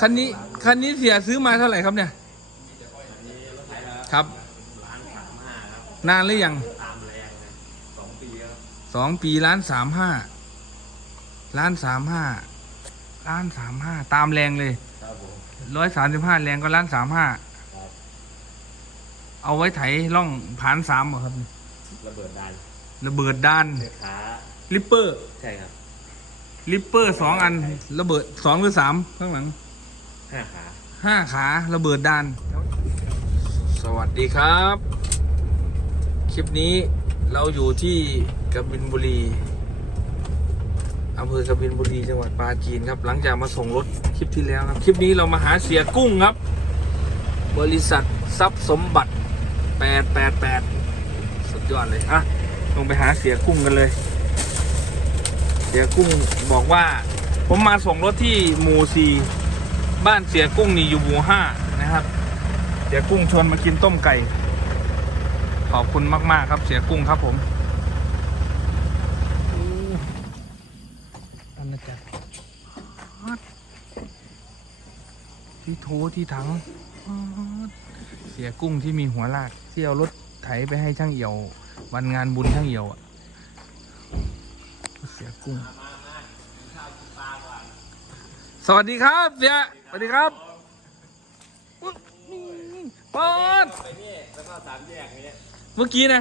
คันนี้คันนี้เสียซื้อมาเท่าไหร่ครับเนี่ย ครับ นานหรือยังสองปีล้านสามห้าล้านสามห้าล้านสามห้าตามแรงเลยครับผมร้อยสามสิบห้าแรงก็ล้านสามห้าครับเอาไว้ไถล่องผ่านสามเหรอครับ ระเบิดดันระเบิดด้านเสือขาลิปเปอร์ ใช่ครับ ลิปเปอร์สองอัน ระเบิดสองหรือสามข้างหลัง ห้าขาห้าขาระเบิดดานสวัสดีครับ คลิปนี้เราอยู่ที่กบินบุรีอำเภอกบินบุรีจังหวัดปราจีนครับ หลังจากมาส่งรถคลิปที่แล้วครับ คลิปนี้เรามาหาเสียกุ้งครับ บริษัททรัพย์สมบัติ 888 สุดยอดเลยอะลงไปหาเสียกุ้งกันเลย เสียกุ้งบอกว่า ผมมาส่งรถที่หมู่สี่ บ้านเสียกุ้งนี่อยู่หมู่ห้านะครับ เสียกุ้งชวนมากินต้มไก่ ขอบคุณมาก ๆ ครับเสียกุ้งครับผมอันนะจ๊ะที่โถที่ถัง เสียกุ้งที่มีหัวลากที่เอารถไถไปให้ช่างเอี่ยว วันงานบุญช่างเอี่ยวอะเสียกุ้ง สวัสดีครับเสีย วัสดีครับอุ๊ยปอดไปนี่แล้วก็สามแยกนี้เมื่อกี้นะ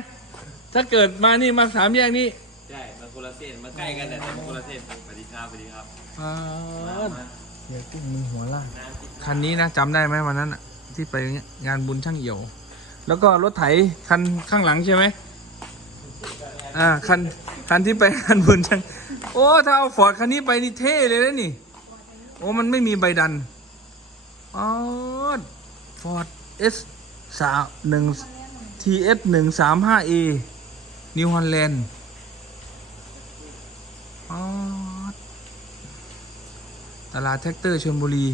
ถ้าเกิดมานี่มาสามแยกนี่ใช่มาคนละเส้นมาใกล้กันแต่มาคนละเส้นสวัสดีครับสวัสดีครับปอดเสียกุ้งมีหัวล่างน้ำที่คันนี้นะจำได้ไหมวันนั้นอะที่ไปงานบุญช่างเอี่ยว แล้วก็รถไถคันข้างหลังใช่ไหมอ่าคันคันที่ไปงานบุญช่างโอ้ถ้าเอาฟอร์ดคันนี้ไปนี่เท่เลยนะนี่ โอ้มันไม่มีใบดัน อ๋อฟอร์ดเอสสามหนึ่งทีเอสหนึ่งสามห้าเอนิวฮอลแลนด์อ๋อตลาดแท็กเตอร์ชลบุรี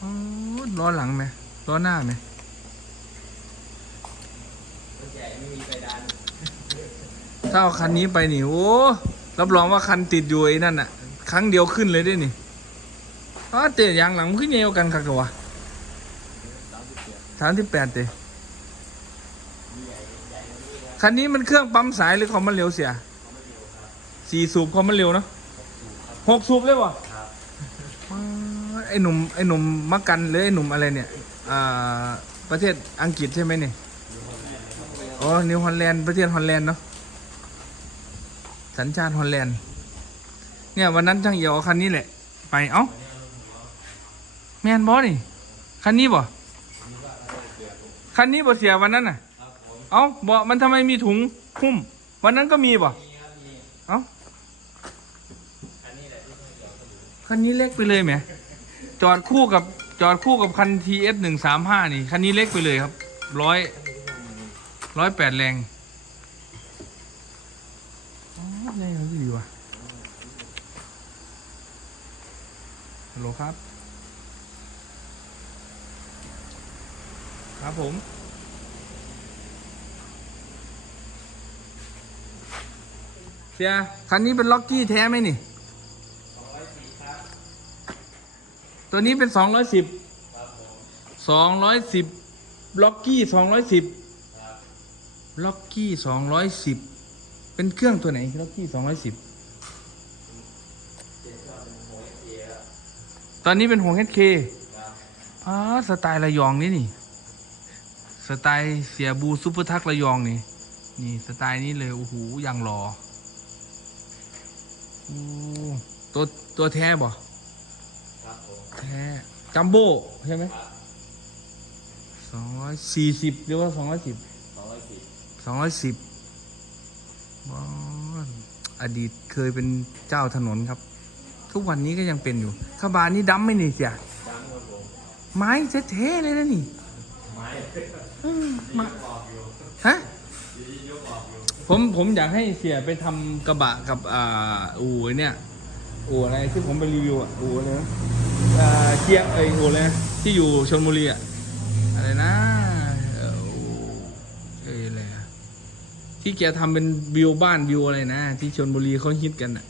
อ๋อล้อหลังไหมล้อหน้าไหมใหญ่ไม่มีไฟดันถ้าเอาคันนี้ไปนี่โอ้รับรองว่าคันติดอยู่ไอ้นั่นอะครั้งเดียวขึ้นเลยด้วยนี่ อ๋อเตะยางหลังมันขึ้นเดียวกันครับตัวะสามสิบเจ็ดสามที่แปดเตะคันนี้มันเครื่องปั๊มสายหรือคอมมันเร็วเสียสี่สูบคอมมันเร็วเนาะหกสูบเลยวะไอหนุ่มไอหนุ่มมักกันหรือไอหนุ่มอะไรเนี่ยอ่าประเทศอังกฤษใช่ไหมเนี่ยอ๋อนิวฮอลแลนด์ประเทศฮอลแลนด์เนาะสัญชาติฮอลแลนด์เนี่ยวันนั้นช่างเอียวอาคันนี้แหละ ไปเอ้า แมนบอนี่คันนี้บ่คันนี้บ่เสียวันนั้นน่ะ เอ้าบ่มันทำไมมีถุงหุ้ม วันนั้นก็มีบ่เอ้าคันนี้เล็กไปเลยแหม จอดคู่กับจอดคู่กับคัน TS หนึ่งสามห้านี่ คันนี้เล็กไปเลยครับ ร้อยร้อยแปดแรงอ๋อนี่เขาดีว่ะฮัลโหลครับ ครับผมเสียคันนี้เป็นล็อกกี้แท้ไหมนี่สองร้อยสี่ครับตัวนี้เป็นสองร้อยสิบครับผมสองร้อยสิบล็อกกี้สองร้อยสิบครับล็อกกี้สองร้อยสิบเป็นเครื่องตัวไหนล็อกกี้สองร้อยสิบเจ็ดก็เป็นโมเอเอแล้วตอนนี้เป็นหัวเฮดเคครับอ๋อสไตล์ระยองนี่นี่ สไตล์เสียบูซุปเปอร์ทักระยองนี่ นี่สไตล์นี้เลยโอ้โหยังรอโอ้ตัวตัวแท้บ่ครับผมแท้จัมโบ้ใช่ไหมครับสองร้อยสี่สิบหรือว่าสองร้อยสิบสองร้อยสี่สองร้อยสิบว้าวอดีตเคยเป็นเจ้าถนนครับ ทุกวันนี้ก็ยังเป็นอยู่ขบานนี้ดำไม่หนีเสียดังครับผมไม้เท่ๆเลยนะนี่ไม้เออมาออกอยู่ฮะดียกออกอยู่ผมผมอยากให้เสียไปทำกระบะกับอ่าอู่ไอ้เนี่ย อู่อะไรที่ผมไปรีวิวอะอู่อะไรนะอ่าเกียร์ไออู่อะไรนะที่อยู่ชลบุรีอะอะไรนะเอ่ออู่เอ้ยอะไรอะที่แกทำเป็นวิวบ้านวิวอะไรนะที่ชลบุรีเขาฮิตกันอะ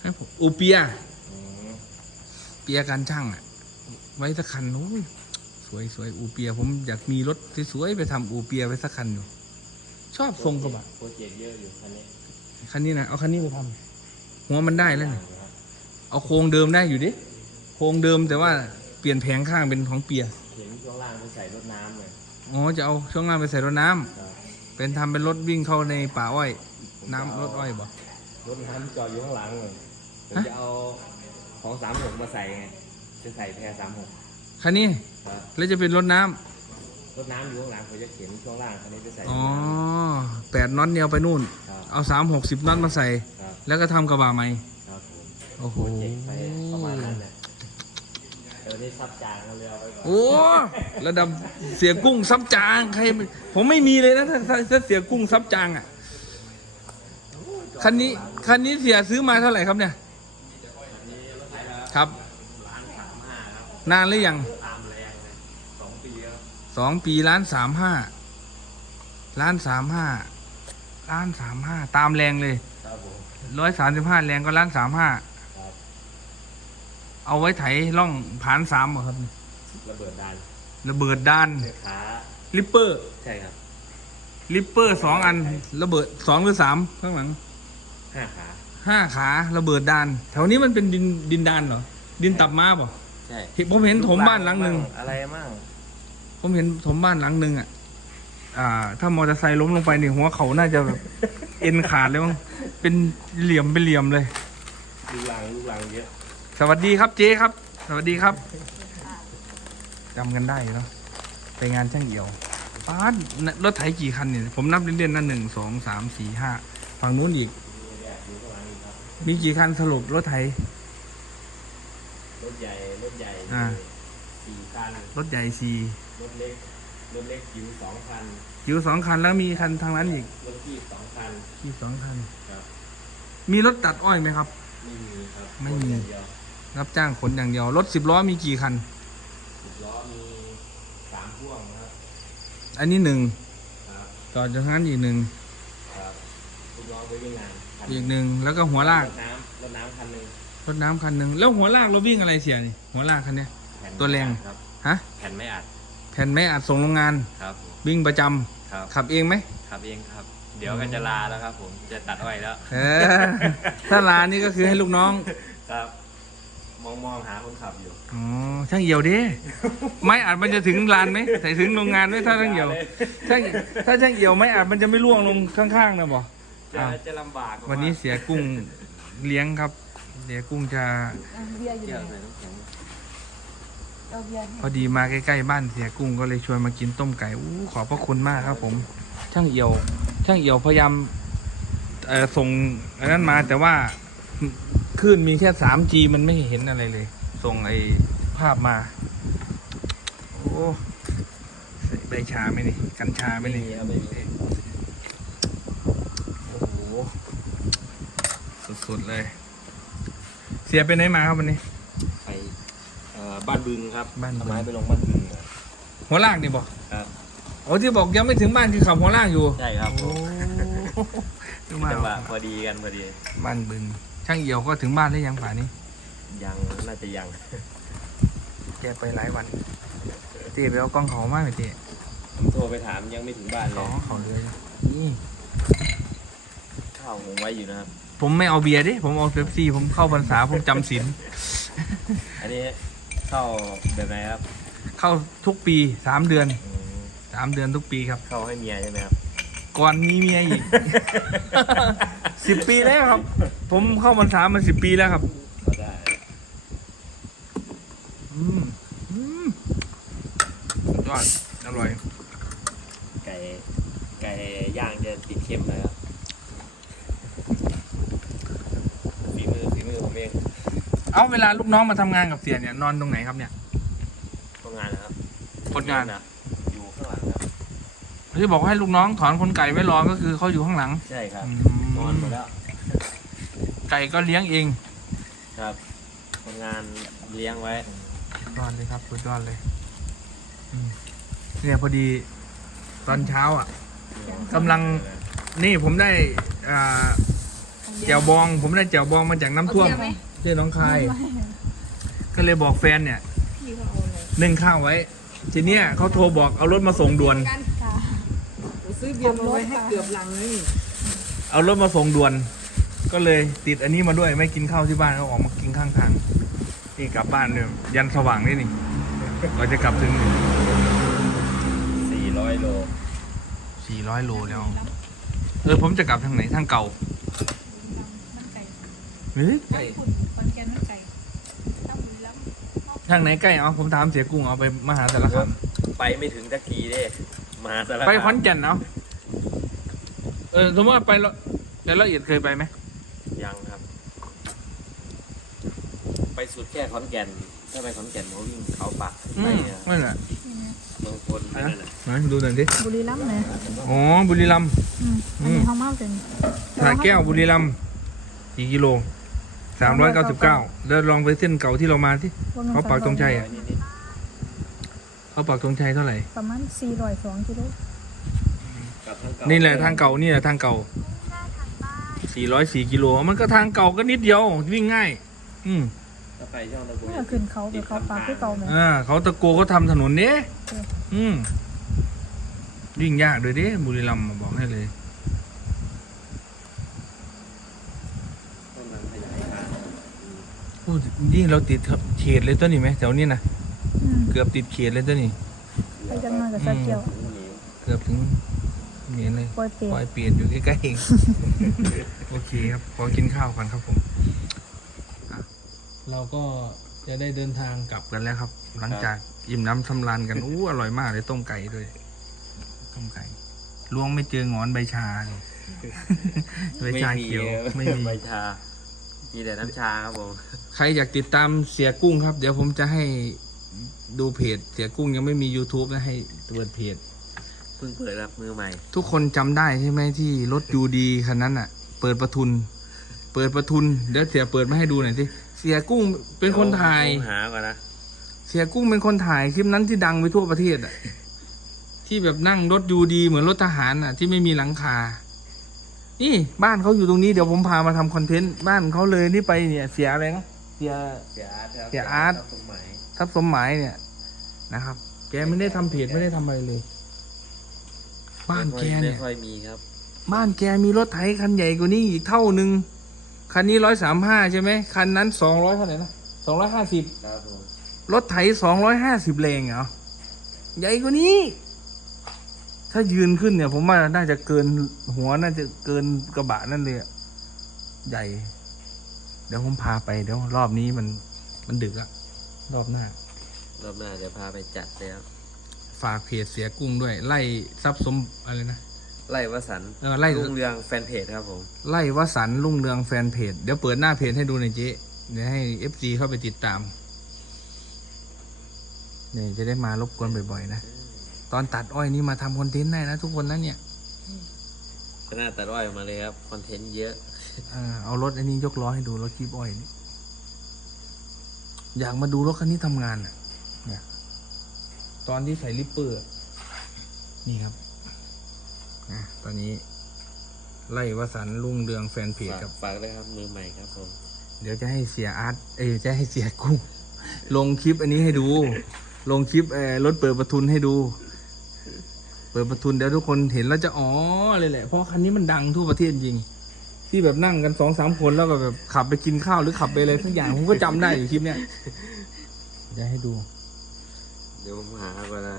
ให้ผมอูเปีย เปียการช่างอะไว้สักคันโอ้ยส วยสวยอูเปีย ผมอยากมีรถสวยๆไปทำอูเปียไว้สักคันอยู่ชอบทรงกระบะโปรเจกต์เยอะอยู่คันนี้คันนี้นะเอาคันนี้ไปทำหัวมันได้แล้วนี่เอาโครงเดิมได้อยู่ดิโครงเดิมแต่ว่าเปลี่ยนแผงข้างเป็นของเปียเห็นช่วงล่างไปใส่รถน้ำเลยอ๋อจะเอาช่วงล่างไปใส่รถน้ำครับเป็นทำเป็นรถวิ่งเข้าในป่าอ้อย น้ำรถอ้อยบ่รถน้ำจอดอยู่ข้างหลังเลยผมฮะจะเอาของสามหกมาใส่ไงจะใส่แพรสามหก คันนี้ครับแล้วจะเป็นรถน้ำรถน้ำอยู่ข้างหลังผมจะเข็นช่วงล่างคันนี้จะใส่อ๋อแปดน็อตเดียวไปนู่น ครับเอาสามหกสิบน็อตมาใส่ ครับแล้วก็ทำกระบะใหม่ ครับผมโอ้โห โปรเจกต์ไปประมาณนั้นแหละเดี๋ยวนี้ซับจางกันเลยเอาไว้ก่อนโอ้ระดับเสียกุ้งซับจางใครไม่ผมไม่มีเลยนะถ้าถ้าถ้าเสียกุ้งซับจางอะคันนี้คันนี้เสียซื้อมาเท่าไหร่ครับเนี่ยครับ ล้านสามห้าครับ นานหรือยังตามแรงเลยสองปีแล้วสองปีล้านสามห้าล้านสามห้าล้านสามห้าตามแรงเลยครับผมร้อยสามสิบห้าแรงก็ล้านสามห้าครับเอาไว้ไถล่องผานสามเหรอครับ ระเบิดดันระเบิดด้านเสือขาลิปเปอร์ใช่ครับลิปเปอร์สองอัน ระเบิดสองหรือสามข้างหลังห้าขาห้าขาระเบิดดาน แถวนี้มันเป็นดินดินดานเหรอดินตับม้าป่ะ ใช่เห็นผมเห็นถมบ้านหลังหนึ่ง อะไรมั่งผมเห็นถมบ้านหลังหนึ่งอะ อ่า ถ้ามอเตอร์ไซค์ล้มลงไปเนี่ยหัวเขาน่าจะแบบเอ็นขาดเลยมั้ง เป็นเหลี่ยมเป็นเหลี่ยมเลย ลูกลังลูกลังเยอะสวัสดีครับเจ๊ครับ สวัสดีครับจำกันได้เนาะไปงานช่างเอี่ยวป้าดรถไถกี่คันเนี่ย ผมนับเล่นๆนั่นหนึ่งสองสามสี่ห้าฝั่งนู้นอีก มีกี่คันสรุปรถไถ รถใหญ่รถใหญ่ อ่าสี่คัน รถใหญ่สี่รถเล็ก รถเล็กจิ๋วสองคันอยู่สองคันแล้วมีคันทางนั้นอีกรถที่สองคันอีกสองคัน ครับมีรถตัดอ้อยไหมครับ ไม่มีครับไม่มี รถอย่างเดียวรับจ้างขนอย่างเดียว รถสิบล้อมีกี่คัน สิบล้อมีสามพ่วงครับ อันนี้หนึ่งครับจอดจากนั้นอีกหนึ่งครับสิบล้อไปวิ่งงานคันอีกหนึ่งแล้วก็หัวลาก รถน้ำรถน้ำคันหนึ่ง รถน้ำคันหนึ่งแล้วหัวลากเราวิ่งอะไรเสียนี่หัวลากคันเนี้ย แผ่นตัวแรง ครับ ฮะแผ่นไม่อัดแผ่นไม่อัดส่งโรงงาน ครับผมวิ่งประจำครับขับเองไหมขับเองครับ เดี๋ยวก็จะลาแล้วครับ ผมจะตัดอ้อยแล้ว เออ ถ้าลานี่ก็คือให้ลูกน้องครับ มองมองหาคนขับอยู่อ๋อช่างเหี่ยวดิไม่อัดมันจะถึงลานไหมใส่ถึงโรงงานไหมถ้าช่างเหี่ยวถ้าถ้าช่างเหี่ยวไม่อัดมันจะไม่ล่วงลงข้างๆนะบอ จะอ้าวจะลำบากวันนี้เสียกุ้งเลี้ยงครับ เสียกุ้งจะเบียร์อยู่เกี่ยวไหนใส่น้ำแข็งเอาเบียร์ให้พอดีมาใกล้ๆบ้านเสียกุ้งก็เลยชวนมากินต้มไก่อู้ขอบพระคุณมากครับ ผม ช่างเอี่ยว ช่างเอี่ยวพยายามเอ่อส่งอันนั้นมาแต่ว่าคลื่นมีแค่ 3G มันไม่เห็นอะไรเลย ส่งไอ้ภาพมา โอ้ใส่ใบชาไหมนี่ กัญชาไหมไม่นี่มีครับไม่มีโอ้โหสุดๆเลยเสียไปไหนมาครับวันนี้ ไปเอ่อบ้านบึงครับบ้านบึงเอไม้ไปลงบ้านบึงอะหัวลากนี่บอกครับโอ้ที่บอกยังไม่ถึงบ้านคือขับหัวลากอยู่ใช่ครับผโอ้มจังหวะพอดีกันพอดีบ้านบึง ช่างเอี่ยวก็ถึงบ้านได้ยังป่านี้ ยังน่าจะยังแกไปหลายวันเจ๊ไปเอากล้องเขามากเลยเจ๊ผมโทรไปถามยังไม่ถึงบ้านเลเขายเขาเลยนี่ข้าวผมไว้อยู่นะครับ ผมไม่เอาเบียร์ดิ ผมเอาเป๊ปซี่ ผมเข้าพรรษา ผมจำศีล อันนี้เข้าแบบไหนครับเข้าทุกปีสามเดือนอืมสามเดือนทุกปีครับ เข้าให้เมียใช่ไหมครับ ก่อนมีเมียอีก สิบปีแล้วครับ ผมเข้าพรรษามาสิบปีแล้วครับ ก็ได้อืมอืมสุดยอดอร่อย ไก่ไก่ย่างจะติดเค็มหน่อยครับฝีมือฝีมือผมเอง เอาเวลาลูกน้องมาทำงานกับเสียเนี่ยนอนตรงไหนครับเนี่ย ทำงานนะครับคนงานนะอยู่ข้างหลังครับ ที่บอกให้ลูกน้องถอนคนไก่ไว้รอก็คือเขาอยู่ข้างหลังใช่ครับอืนอนหมดแล้ว ไก่ก็เลี้ยงเองครับคนงานเลี้ยงไว้ สุดยอดเลยครับสุดยอดเลยอืมเนี่ยพอดีตอนเช้าอะ กำลัง นี่ผมได้อ่าแจ่วบอง ผมได้แจ่วบองมาจากน้ำท่วม เอาเบียร์ไหม ที่หน้องคาย ก็เลยบอกแฟนเนี่ยพี่เขาเอาเลยนึ่งข้าวไว้ ทีเนี้ยเขาโทรบอกเอารถมาส่งด่วนกันค่ะซื้อเบียร์มาไว้ให้เกือบลังเลยนี่เอารถมาส่งด่วน ก็เลยติดอันนี้มาด้วยไม่กินข้าวที่บ้านก็ออกมากินข้างทางนี่กลับบ้านเนี่ยยันสว่างนี่นี่เราจะกลับถึงสี่ร้อยโลสี่ร้อยโลแล้ว เออผมจะกลับทางไหนทางเก่ามันไก่เฮ้ยใกล้ฝุ่นค อนแกนมันไก่ต้องบุรีรัมย์ทางไหนใกล้เอาผมถามเสียกุ้งเอาไปมหาสารคามไปไม่ถึงตะกี้เด้มาสารไปขอนแก่นเอาเออสมมติว่าไปละแต่ละเอียดเคยไปไหมยังครับ ไปสุดแค่ขอนแก่นถ้าไปขอนแก่นเขาวิ่งเขาปักอืไปมเนี่ยไม่แหละเมืองพลไปนั่นน่ะไหนดูหน่อยดิบุรีรัมย์เลยอ๋อบุรีรัมย์อืมอันนี้เขามาเป็นสาแก้วบุรีรัมย์กี่กิโล สามร้อยเก้าสิบเก้าแล้วลองไปเส้นเก่าที่เรามาที่เขาปักตรงชัยอะนิดเขาปักธงชัยเท่าไหร่ประมาณ402กิโลๆกับทางเก่านี่แหละทางเก่านี่แหละทางเก่าสี่ร้อยสี่กิโลมันก็ทางเก่าก็นิดเดียววิ่งง่าย อืมถ้าไปช่องตะกุยนี่ก็ขึ้นเขาไปเขาปากที่เก่าไหมอ่าเขาตะโกเขาทำถนนเนี้ยอืมวิ่งยากเลยเด้บุรีรัมย์มาบอกให้เลย ต้นนั้นขยายทาง โอ้ยิ่งเราติดเขตเลยตัวนี้ไหมแถวนี้นะอืมเกือบติดเขตเลยตัวนี้ ไปจังมากับซาเกียวถึงนี้เกือบถึงเหนียนเลยปล่อยเปรปล่อยตเปลี่ยนอยู่ใกล้ๆเอง โอเคครับพอกินข้าวกันครับผมอะเราก็จะได้เดินทางกลับกันแล้วครับ หลังจากอิ่มน้ำสำราญกัน อู้อร่อยมากเลยต้มไก่ด้วย ต้มไก่ล้วงไม่เจอหงอนใบชาเลย ใบชาเขียวไม่มี ใบชา มีแต่น้ำชาครับผม ใครอยากติดตามเสียกุ้งครับ เดี๋ยวผมจะให้ดูเพจ เสียกุ้งยังไม่มี YouTube นะให้เปิดเพจ เพิ่งเปิดรับมือใหม่ ทุกคนจำได้ใช่ไหมที่รถยูดีคันนั้นอะ เปิดประทุน เปิดประทุน เดี๋ยวเสียเปิดมาให้ดูหน่อยสิเสียกุ้งเป็นคนถ่าย หาก่อนนะ เสียกุ้งเป็นคนถ่ายคลิปนั้นที่ดังไปทั่วประเทศอะ ที่แบบนั่งรถยูดีเหมือนรถทหารอะ ที่ไม่มีหลังคา นี่บ้านเขาอยู่ตรงนี้เดี๋ยวผมพามาทำคอนเทนต์บ้านเขาเลยนี่ไปเนี่ยเสียอะไรนะเสีย เสียอาร์ตครับเสียอาร์ตตรงไหนทรัพย์สมหมายเนี่ยนะครับ แกไม่ได้ทำเพจไม่ได้ทำอะไรเลย บ้านแกเนี่ย ไม่ค่อยมีครับ บ้านแกมีรถไถคันใหญ่กว่านี้อีกเท่าหนึ่งคันนี้ร้อยสามห้าใช่ไหมคันนั้นสองร้อยเท่าไหร่นะสองร้อยห้าสิบครับผมรถไถสองร้อยห้าสิบแรงเหรอใหญ่กว่านี้ ถ้ายืนขึ้นเนี่ย ผมว่าน่าจะเกินหัวน่าจะเกินกระบะนั่นเลยอะใหญ่เดี๋ยวผมพาไปเดี๋ยวรอบนี้มันมันดึกอะรอบหน้า รอบหน้าจะพาไปจัดเลยครับฝากเพจเสียกุ้งด้วย ไล่ทรัพย์สมอะไรนะ ไล่วสันต์เออไล่ รุ่งเรืองแฟนเพจครับผม ไล่วสันต์รุ่งเรืองแฟนเพจ เดี๋ยวเปิดหน้าเพจให้ดูหน่อยเจ๊เดี๋ยวให้เอฟซีเข้าไปติดตามเนี่ยจะได้มารบกวนบ่อยๆนะ ตอนตัดอ้อยนี่มาทำคอนเทนต์ได้นะทุกคนนะเนี่ย ก็น่าตัดอ้อยออกมาเลยครับ คอนเทนต์เยอะ เออเอารถอันนี้ยกล้อให้ดูรถคีบอ้อยนี่อยากมาดูรถคันนี้ทำงานอะเนี่ย ตอนที่ใส่ลิปเปอร์อะนี่ครับอะตอนนี้ ไล่วสันต์รุ่งเรืองแฟนเพจฝากครับฝากเลยครับมือใหม่ครับผมเดี๋ยวจะให้เสียอาร์ตเอ้ยจะให้เสียกุ้งลงคลิปอันนี้ให้ดู ลงคลิปเออรถเปิดประทุนให้ดู เปิดประทุนเดี๋ยวทุกคนเห็นแล้วจะอ๋อเลยแหละเพราะคันนี้มันดังทั่วประเทศจริง ที่แบบนั่งกันสองสามคนแล้วก็แบบขับไปกินข้าวหรือขับไปอะไรสักอย่างผมก็จำได้อยู่คลิปเนี้ยจะให้ดู เดี๋ยวผมหาก่อนนะ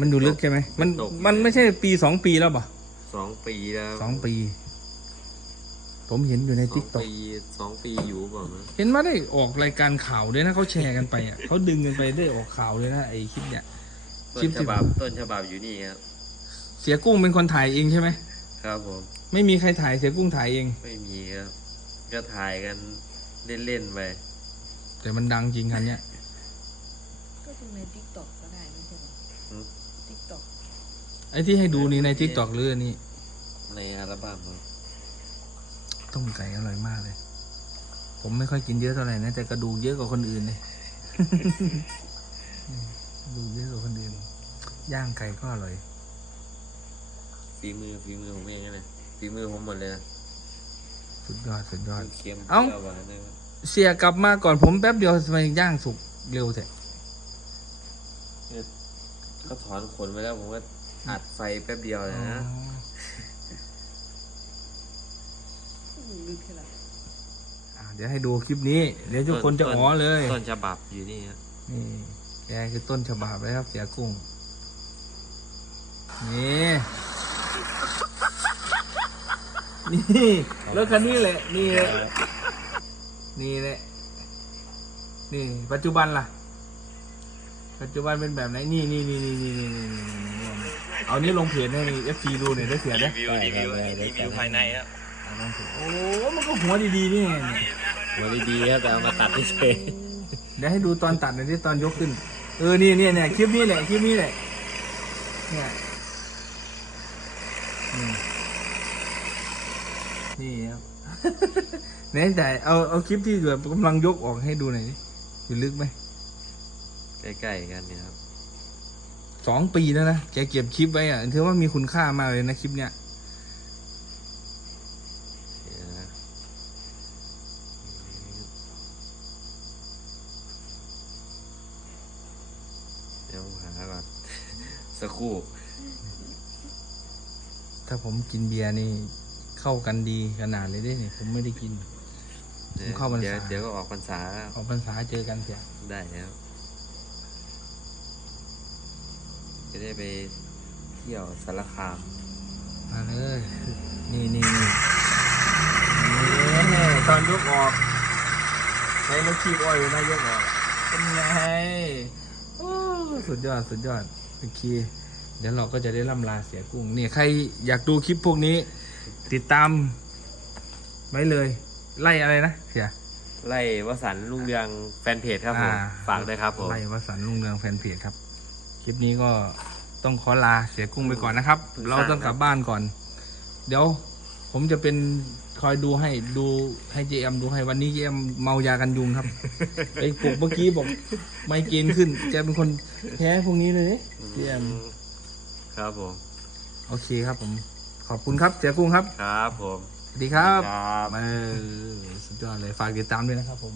มันอยู่ลึกใช่ไหมมันตก มันไม่ใช่ปีสองปีแล้วป่ะสองปีแล้วสองปี ผมเห็นอยู่ในสอทิงกตอกปีสองปีอยู่บอกนะเห็นมาได้ออกรายการข่าวด้วยนะเขาแชร์กันไปอะเขาดึงกันไปได้ออกข่าวเลยนะไอคลิปเนี่ยต้คลิปนที่ฉบับต้นฉบับอยู่นี่ครับ เสียกุ้งเป็นคนถ่ายเองใช่ไหมครับผม ไม่มีใครถ่ายเสียกุ้งถ่ายเอง ไม่มีครับก็ถ่ายกันเล่นๆไป แต่มันดังจริงคันเนี้ย ก็ดูในทิกตอกก็ได้ไม่ใช่เหรออืม ทิกตอกไอที่ให้ดูนี่ในทิกตอกหรืออันนี้ในอัลบั้มครับต้มไก่อร่อยมากเลย ผมไม่ค่อยกินเยอะเท่าไหร่นะแต่กระดูกเยอะกว่าคนอื่นเลย กระดูกเยอะกว่าคนอื่น ย่างไก่ก็อร่อย ฝีมือฝีมือผมเองนะ ฝีมือผมหมดเลยนะสุดยอดสุดยอด เค็มเอ้า ปรี้ยวหวานนะครับเสียกลับมาก่อนผมแป๊บเดียวทำไมย่างสุกเร็วแท้ก็ถอนขนไปแล้วผมก็อัดไฟแป๊บเดียวเลยนะ ลึกขนาดอ่าเดี๋ยวให้ดูคลิปนี้ เดี๋ยวทุกคนจะอ๋อเลยต้นฉบับอยู่นี่ฮะนี่แกคือต้นฉบับเลยครับเสียกุ้งนี่ นี่รถคันนี้แหละนี่และนี่แหละนี่ ปัจจุบันล่ะ ปัจจุบันเป็นแบบไหนนี่นี่นี่นี่นี่นี่เอานี้ลงเพจให้เอฟซีดูหน่อยได้เสียได้รีวิวรีวิวรีวิวภายในครับโอ้มันก็หัวดีๆนี่หัวดีๆครับแต่เอามาตัดเฉยเดี๋ยวให้ดูตอนตัดหน่อยที่ตอนยกขึ้น เออนี่เนี่ยเนี่ยคลิปนี้แหละคลิปนี้แหละเนี่ย นี่ครับแน่ใจเอาเอาคลิปที่แบบกำลังยกออกให้ดูหน่อยดิอยู่ลึกไหมใกล้ๆกันเนี่ยครับสองปีแล้วนะแกเก็บคลิปไว้อะถือว่ามีคุณค่ามากเลยนะคลิปเนี้ยเนี่ยนะเดี๋ยวหาก่อนสักครู่ ถ้าผมกินเบียร์นี่ เข้ากันดีขนาดเลยเด้เนี่ยผมไม่ได้กิน ผมเข้าพรรษา เดี๋ยวเดี๋ยวก็ออกพรรษาแล้วออกพรรษาเจอกันเสียได้แล้วจะได้ไปเที่ยวสารคามมาเลยนี่นี่นี่นี่ตอนยกออกใช้รถคีบอ้อยอยู่นะยกออกเป็นไงโอ้สุดยอดสุดยอดโอเคเดี๋ยวเราก็จะได้ล่ำลาเสียกุ้งนี่ใครอยากดูคลิปพวกนี้ ติดตามไว้เลย ไล่อะไรนะเสียไล่วสันต์รุ่งเรืองแฟนเพจครับผมอ่ฝากด้วยครับผม ไล่วสันต์ลุงเรืองแฟนเพจครับ คลิปนี้ก็ต้องขอลาเสียกุ้งไปก่อนนะครับเราต้องกลับบ้านก่อน เดี๋ยว ผมจะเป็นคอยดูให้ดูให้เจมดูให้วันนี้เจมเมายากันยุงครับ ไอ้ปลุกเมื่อกี้บอกไมเกรนขึ้นแกเป็นคนแพ้พวกนี้เลยเจมครับผม โอเคครับผม ขอบคุณครับเสียกุ้งครับ ครับผม สวัสดีครับครับ เออสุดยอดเลยฝากติดตามด้วยนะครับผม